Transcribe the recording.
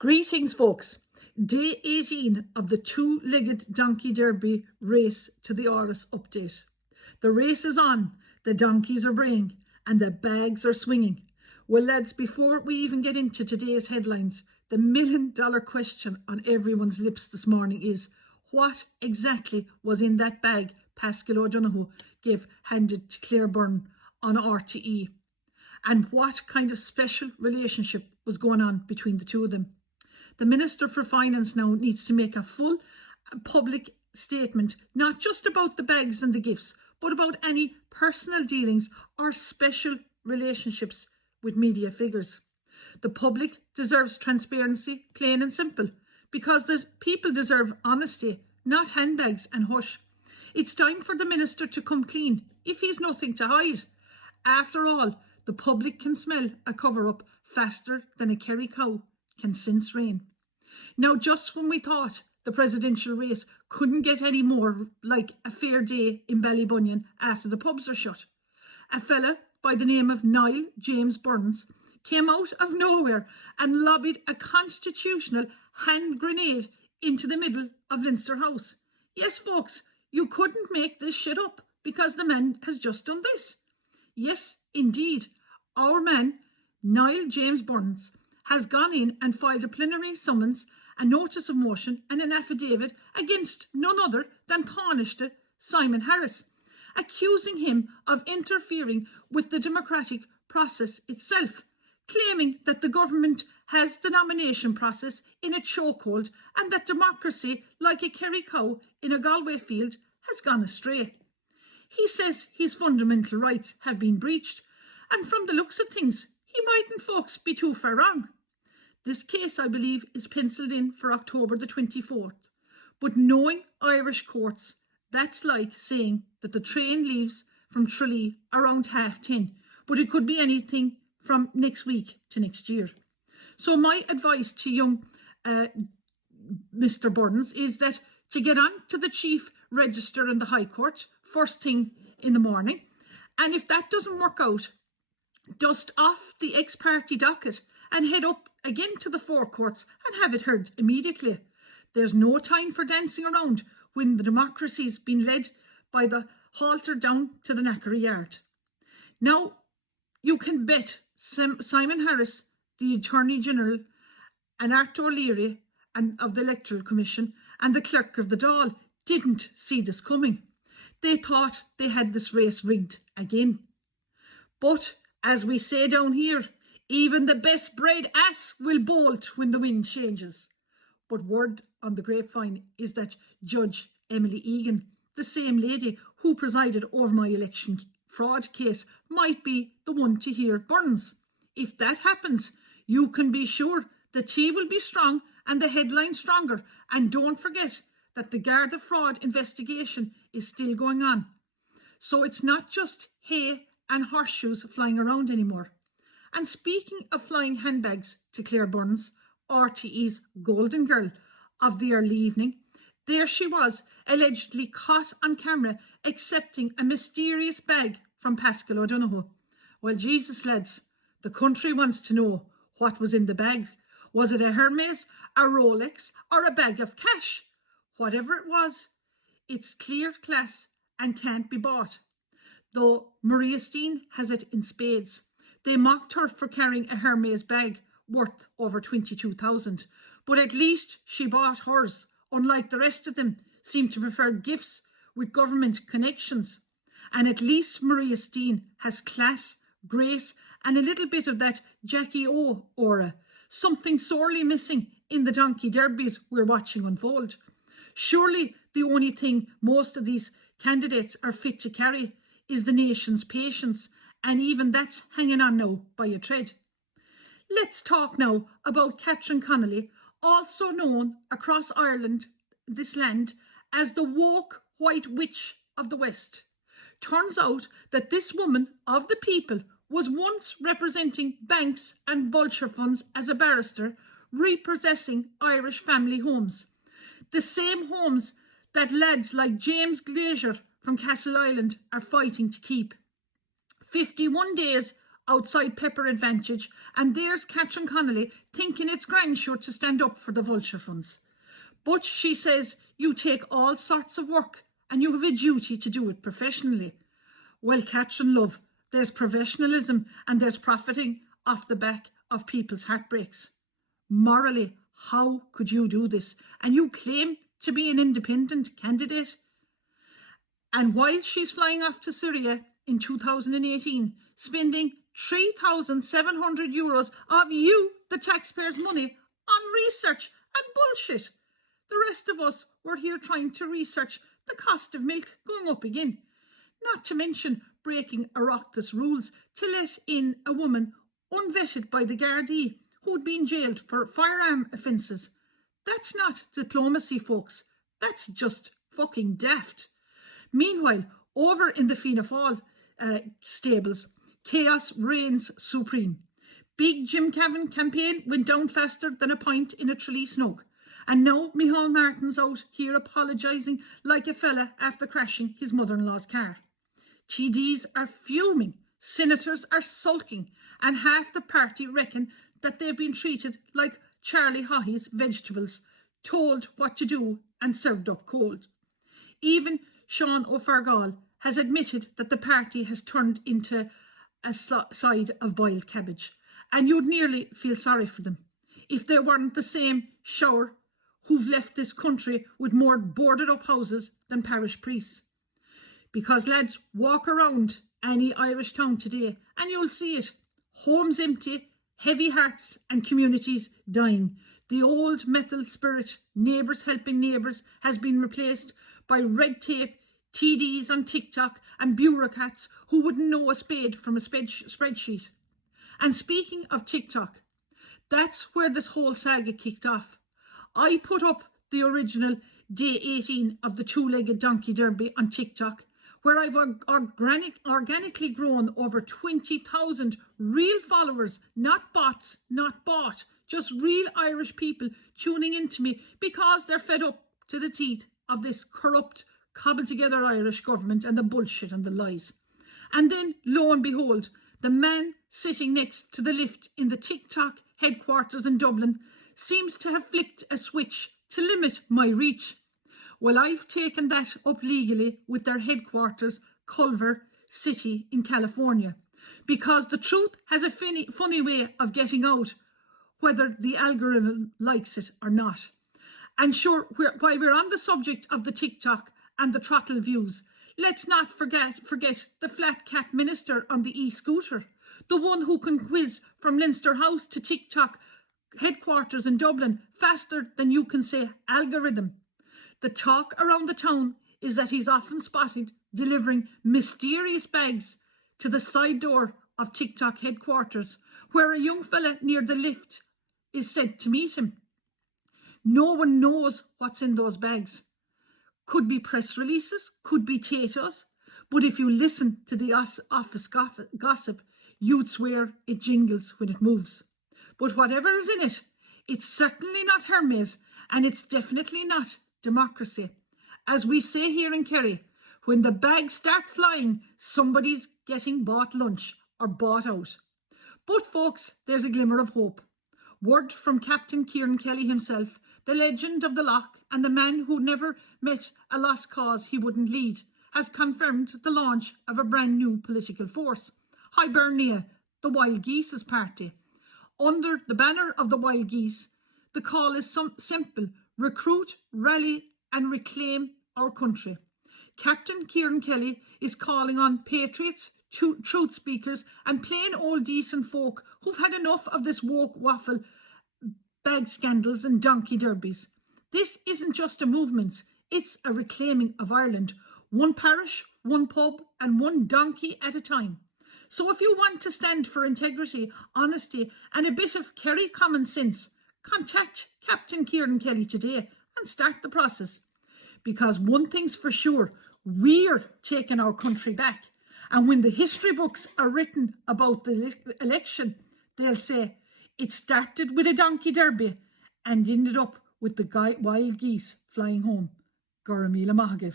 Greetings, folks. Day 18 of the two-legged donkey derby race to the Áras update. The race is on, the donkeys are braying, and the bags are swinging. Well, lads, before we even get into today's headlines, the million-dollar question on everyone's lips this morning is, what exactly was in that bag Paschal O'Donoghue handed to Claire Byrne on RTE? And what kind of special relationship was going on between the two of them? The Minister for Finance now needs to make a full public statement, not just about the bags and the gifts, but about any personal dealings or special relationships with media figures. The public deserves transparency, plain and simple, because the people deserve honesty, not handbags and hush. It's time for the Minister to come clean if he's nothing to hide. After all, the public can smell a cover-up faster than a Kerry cow can sense rain. Now, just when we thought the presidential race couldn't get any more like a fair day in Ballybunion after the pubs are shut, a fella by the name of Niall James Burns came out of nowhere and lobbied a constitutional hand grenade into the middle of Leinster House. Yes, folks, you couldn't make this shit up because the man has just done this. Yes, indeed, our man, Niall James Burns, has gone in and filed a plenary summons, a notice of motion and an affidavit against none other than Taoiseach Simon Harris, accusing him of interfering with the democratic process itself, claiming that the government has the nomination process in a chokehold and that democracy, like a Kerry cow in a Galway field, has gone astray. He says his fundamental rights have been breached, and from the looks of things, he mightn't, folks, be too far wrong. This case, I believe, is penciled in for October the 24th. But knowing Irish courts, that's like saying that the train leaves from Tralee around 10:30, but it could be anything from next week to next year. So my advice to young Mr. Burns is that to get on to the Chief Register in the High Court first thing in the morning, and if that doesn't work out, dust off the ex-party docket and head up again to the forecourts and have it heard immediately. There's no time for dancing around when the democracy's been led by the halter down to the knackery yard. Now, you can bet Simon Harris, the Attorney General, and Arthur O'Leary of the Electoral Commission and the Clerk of the Dáil didn't see this coming. They thought they had this race rigged again. But, as we say down here, even the best bred ass will bolt when the wind changes. But word on the grapevine is that Judge Emily Egan, the same lady who presided over my election fraud case, might be the one to hear Burns. If that happens, you can be sure the tea will be strong and the headline stronger. And don't forget that the Garda fraud investigation is still going on. So it's not just hay and horseshoes flying around anymore. And speaking of flying handbags to Claire Burns, RTE's golden girl of the early evening, there she was, allegedly caught on camera accepting a mysterious bag from Paschal O'Donoghue. Well, Jesus, lads, the country wants to know what was in the bag. Was it a Hermes, a Rolex, or a bag of cash? Whatever it was, it's clear class and can't be bought. Though Maria Steen has it in spades. They mocked her for carrying a Hermes bag worth over 22,000, but at least she bought hers, unlike the rest of them seem to prefer gifts with government connections. And at least Maria Steen has class, grace, and a little bit of that Jackie O aura, something sorely missing in the donkey derbies we're watching unfold. Surely the only thing most of these candidates are fit to carry is the nation's patience, and even that's hanging on now by a thread. Let's talk now about Catherine Connolly, also known across Ireland, this land, as the woke white witch of the West. Turns out that this woman of the people was once representing banks and vulture funds as a barrister, repossessing Irish family homes. The same homes that lads like James Glazier from Castle Island are fighting to keep. 51 days outside Pepper Advantage, and there's Catherine Connolly thinking it's grand sure to stand up for the vulture funds. But she says you take all sorts of work and you have a duty to do it professionally. Well, Catherine, love, there's professionalism and there's profiting off the back of people's heartbreaks. Morally, how could you do this? And you claim to be an independent candidate. And while she's flying off to Syria in 2018, spending €3,700 of you, the taxpayers' money, on research and bullshit. The rest of us were here trying to research the cost of milk going up again. Not to mention breaking Oireachtas rules to let in a woman unvetted by the Gardaí who'd been jailed for firearm offences. That's not diplomacy, folks. That's just fucking daft. Meanwhile, over in the Fianna Fáil stables, chaos reigns supreme. Big Jim Cavan campaign went down faster than a pint in a Tralee snug. And now Micheál Martin's out here apologising like a fella after crashing his mother-in-law's car. TDs are fuming, senators are sulking, and half the party reckon that they've been treated like Charlie Haughey's vegetables, told what to do and served up cold. Even Sean O'Fargal has admitted that the party has turned into a side of boiled cabbage, and you'd nearly feel sorry for them if they weren't the same shower who've left this country with more boarded up houses than parish priests. Because, lads, walk around any Irish town today and you'll see it. Homes empty, heavy hearts and communities dying. The old metal spirit, neighbours helping neighbours, has been replaced by red tape, TDs on TikTok and bureaucrats who wouldn't know a spade from a spreadsheet. And speaking of TikTok, that's where this whole saga kicked off. I put up the original day 18 of the two-legged donkey derby on TikTok, where I've organically grown over 20,000 real followers, not bots, not bought, just real Irish people tuning into me because they're fed up to the teeth of this corrupt, cobbled-together Irish government and the bullshit and the lies. And then, lo and behold, the man sitting next to the lift in the TikTok headquarters in Dublin seems to have flicked a switch to limit my reach. Well, I've taken that up legally with their headquarters, Culver City in California, because the truth has a funny way of getting out, whether the algorithm likes it or not. And sure, while we're on the subject of the TikTok and the throttle views, let's not forget the flat-cap minister on the e-scooter, the one who can whiz from Leinster House to TikTok headquarters in Dublin faster than you can say algorithm. The talk around the town is that he's often spotted delivering mysterious bags to the side door of TikTok headquarters, where a young fella near the lift is said to meet him. No one knows what's in those bags. Could be press releases, could be taters, but if you listen to the office gossip, you'd swear it jingles when it moves. But whatever is in it, it's certainly not Hermes, and it's definitely not democracy. As we say here in Kerry, when the bags start flying, somebody's getting bought lunch or bought out. But folks, there's a glimmer of hope. Word from Captain Ciarán Kelly himself, the legend of the Loch and the man who never met a lost cause he wouldn't lead, has confirmed the launch of a brand new political force, Hibernia, the Wild Geese's party. Under the banner of the Wild Geese, the call is simple: recruit, rally and reclaim our country. Captain Ciarán Kelly is calling on patriots, truth speakers and plain old decent folk who've had enough of this woke waffle, bag scandals and donkey derbies. This isn't just a movement, it's a reclaiming of Ireland, one parish, one pub and one donkey at a time. So if you want to stand for integrity, honesty and a bit of Kerry common sense, contact Captain Ciarán Kelly today and start the process. Because one thing's for sure, we're taking our country back. And when the history books are written about the election, they'll say it started with a donkey derby and ended up with the wild geese flying home. Goramila Mahagiv.